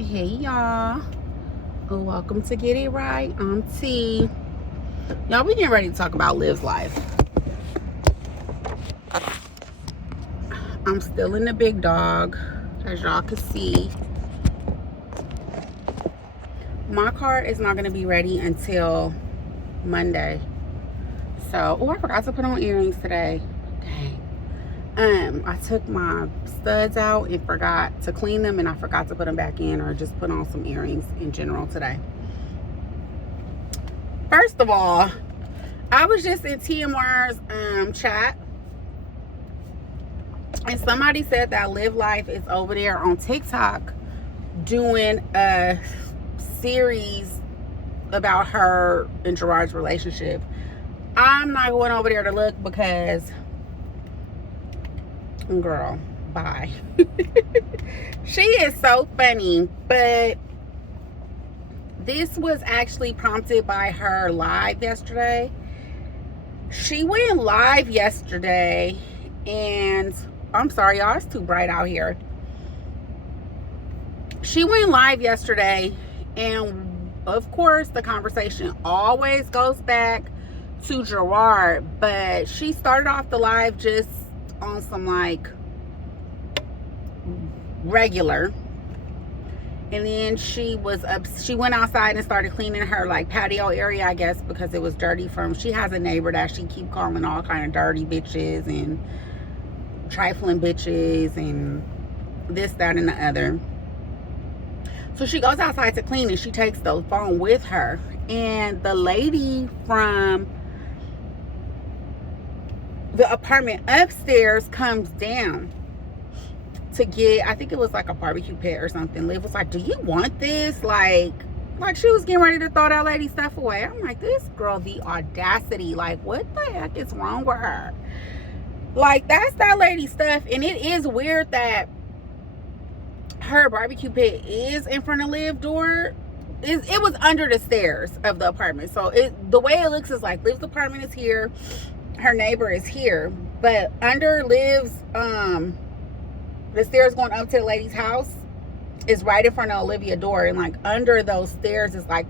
Hey y'all, welcome to Get It Right. I'm T. Y'all, we getting ready to talk about Liv's life. I'm still in the big dog, as y'all can see. My car is not gonna be ready until Monday. So, I forgot to put on earrings today. Dang. I took my studs out and forgot to clean them, and I forgot to put them back in, or just put on some earrings in general today. First of all, I was just in TMR's chat, and somebody said that Live Life is over there on TikTok doing a series about her and Gerard's relationship. I'm not going over there to look because, girl, bye. She is so funny, but this was actually prompted by her live yesterday. She went live yesterday, and I'm sorry, y'all, it's too bright out here. She went live yesterday, and of course, the conversation always goes back to Gerard, but she started off the live just on some like regular. And then she went outside and started cleaning her like patio area, I guess, because it was dirty she has a neighbor that she keep calling all kind of dirty bitches and trifling bitches and this, that, and the other. So she goes outside to clean, and she takes the phone with her. And the lady from the apartment upstairs comes down to get, I think it was like a barbecue pit or something. Liv was like, do you want this? Like she was getting ready to throw that lady stuff away. I'm like, this girl, the audacity. Like, what the heck is wrong with her? Like, that's that lady stuff. And it is weird that her barbecue pit is in front of Liv's door. It was under the stairs of the apartment. So the way it looks is like Liv's apartment is here, her neighbor is here, but under Liv's the stairs going up to the lady's house is right in front of Olivia's door, and like under those stairs is like,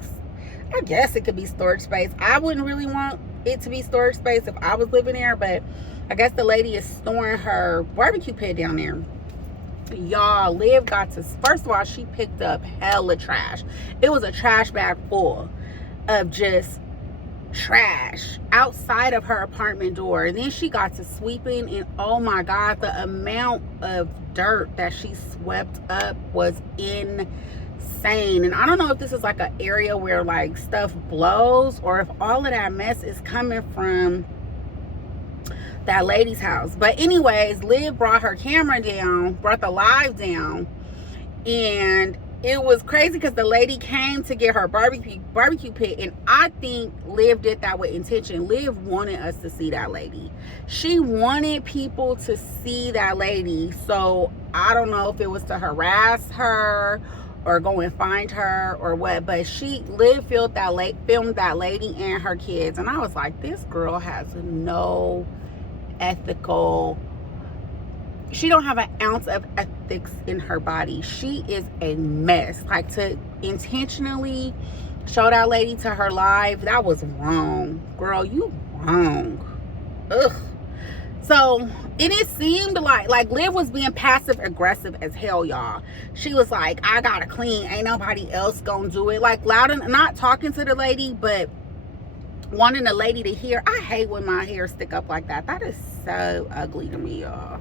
I guess it could be storage space. I wouldn't really want it to be storage space if I was living there, but I guess the lady is storing her barbecue pit down there. Y'all, Liv got to, first of all, she picked up hella trash. It was a trash bag full of just trash outside of her apartment door. And then she got to sweeping, and oh my god, the amount of dirt that she swept up was insane. And I don't know if this is like an area where like stuff blows, or if all of that mess is coming from that lady's house. But anyways, Liv brought her camera down, brought the live down, and it was crazy because the lady came to get her barbecue pit, and I think Liv did that with intention. Liv wanted us to see that lady. She wanted people to see that lady. So I don't know if it was to harass her or go and find her or what, but Liv filmed that lady and her kids, and I was like, this girl has no ethical. She don't have an ounce of ethics in her body. She is a mess. Like, to intentionally show that lady to her live, that was wrong. Girl, you wrong. Ugh. So, it seemed like Liv was being passive aggressive as hell, y'all. She was like, I gotta clean. Ain't nobody else gonna do it. Like, loud and not talking to the lady, but wanting the lady to hear. I hate when my hair stick up like that. That is so ugly to me, y'all.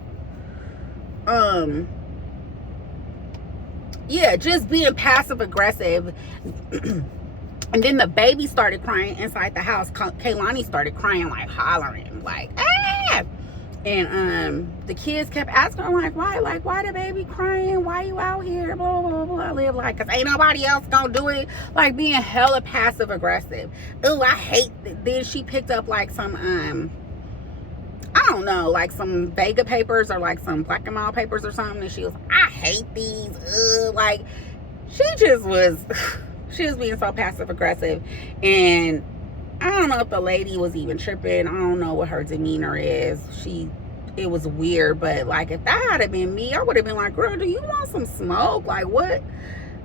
Yeah, just being passive aggressive. And then the baby started crying inside the house. Kaylani started crying, like hollering, like, ah! And the kids kept asking her, like, why the baby crying? Why you out here? Blah, blah, blah. I live like, cause ain't nobody else gonna do it. Like, being hella passive aggressive. Ooh, I hate that. Then she picked up like some I don't know, like some Vega papers or like some Black and Mild papers or something. And she was, I hate these. Like, she was being so passive aggressive. And I don't know if the lady was even tripping. I don't know what her demeanor is. It was weird. But like, if that had been me, I would have been like, girl, do you want some smoke? Like, what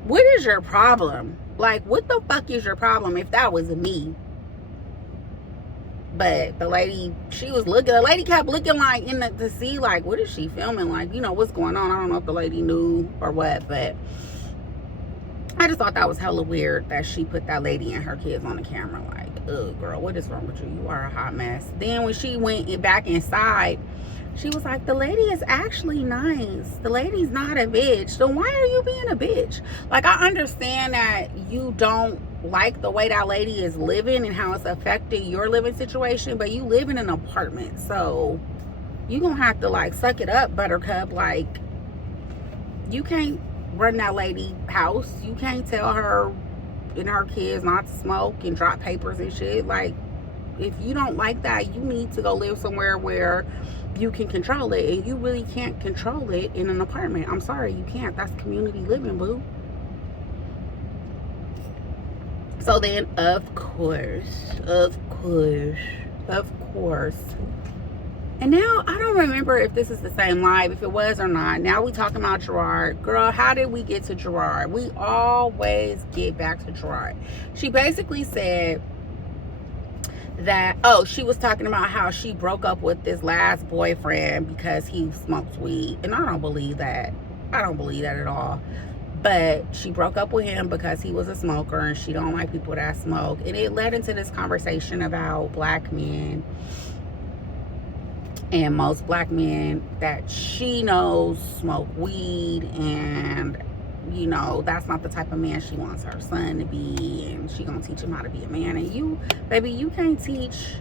What is your problem? Like, what the fuck is your problem if that was me? But the lady, the lady kept looking like to see like, what is she filming? Like, you know, what's going on? I don't know if the lady knew or what, but I just thought that was hella weird that she put that lady and her kids on the camera. Like, ugh, girl, what is wrong with you? You are a hot mess. Then when she went back inside, she was like, the lady is actually nice. The lady's not a bitch. So why are you being a bitch? Like, I understand that you don't like the way that lady is living and how it's affecting your living situation, but you live in an apartment. So you gonna have to like suck it up, buttercup. Like, you can't run that lady house. You can't tell her and her kids not to smoke and drop papers and shit. Like, if you don't like that, you need to go live somewhere where you can control it, and you really can't control it in an apartment. I'm sorry, you can't. That's community living, boo. So then, of course, and now I don't remember if this is the same live, if it was or not. Now we talking about Gerard. Girl, how did we get to Gerard? We always get back to Gerard. She basically said that, oh, she was talking about how she broke up with this last boyfriend because he smoked weed. And I don't believe that. I don't believe that at all. But she broke up with him because he was a smoker and she don't like people that smoke. And it led into this conversation about black men. And most black men that she knows smoke weed, and you know, that's not the type of man she wants her son to be, and she gonna teach him how to be a man. And you, baby, you can't teach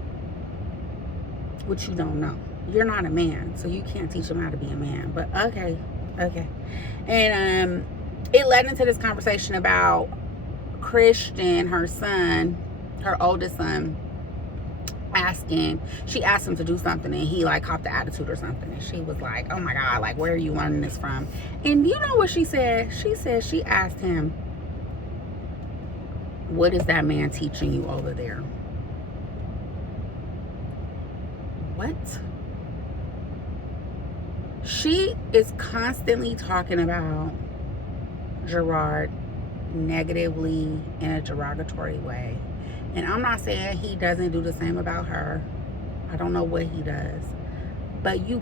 what you don't know. You're not a man, so you can't teach him how to be a man. But okay. And it led into this conversation about Christian, her son, her oldest son, she asked him to do something, and he like copped the attitude or something, and she was like, oh my god, like, where are you learning this from? And you know what she said? She said she asked him, what is that man teaching you over there? What? She is constantly talking about Gerard negatively in a derogatory way. And I'm not saying he doesn't do the same about her. I don't know what he does. But you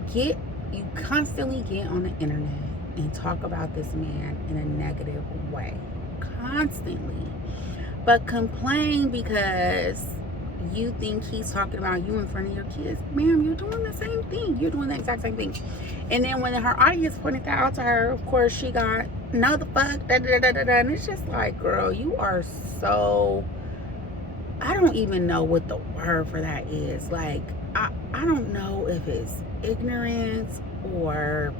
constantly get on the internet and talk about this man in a negative way. Constantly. But complain because you think he's talking about you in front of your kids. Ma'am, you're doing the same thing. You're doing the exact same thing. And then when her audience pointed that out to her, of course, she got, no the fuck, da da da da da. And it's just like, girl, you are so... I don't even know what the word for that is. Like, I don't know if it's ignorance or...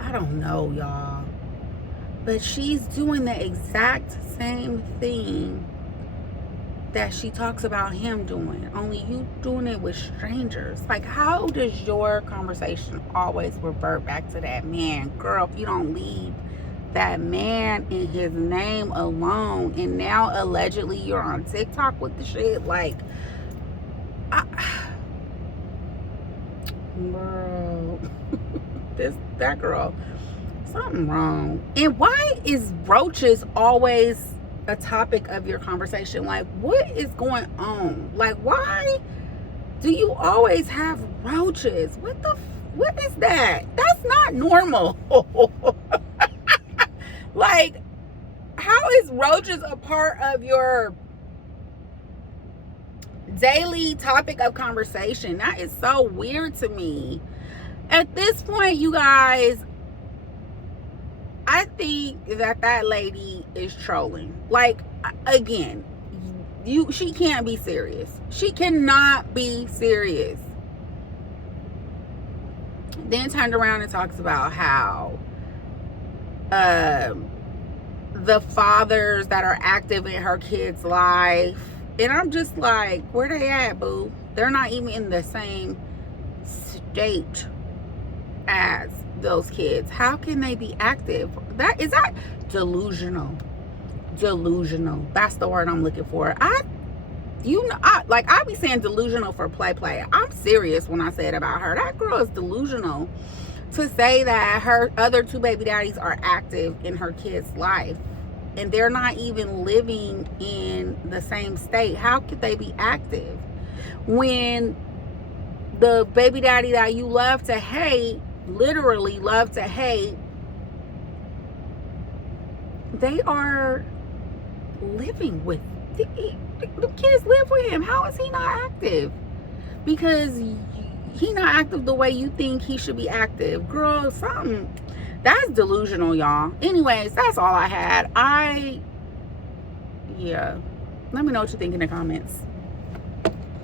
I don't know, y'all. But she's doing the exact same thing that she talks about him doing. Only you doing it with strangers. Like, how does your conversation always revert back to that man? Girl, if you don't leave that man in his name alone, and now allegedly you're on TikTok with the shit, like, bro, that girl, something wrong. And why is roaches always a topic of your conversation? Like, what is going on? Like, why do you always have roaches? What is that? That's not normal. Like, how is roaches a part of your daily topic of conversation? That is so weird to me. At this point, you guys, I think that lady is trolling. Like, again, she can't be serious. She cannot be serious. Then turned around and talks about how the fathers that are active in her kids' life, and I'm just like, where they at, boo? They're not even in the same state as those kids. How can they be active? That delusional. That's the word I'm looking for. I be saying delusional for play. I'm serious when I say it about her. That girl is delusional to say that her other two baby daddies are active in her kid's life and they're not even living in the same state. How could they be active when the baby daddy that you love to hate, literally love to hate, they are living with the kids live with him? How is he not active? Because he not active the way you think he should be active. Girl, something that's delusional, y'all. Anyways, that's all I had. Yeah, let me know what you think in the comments.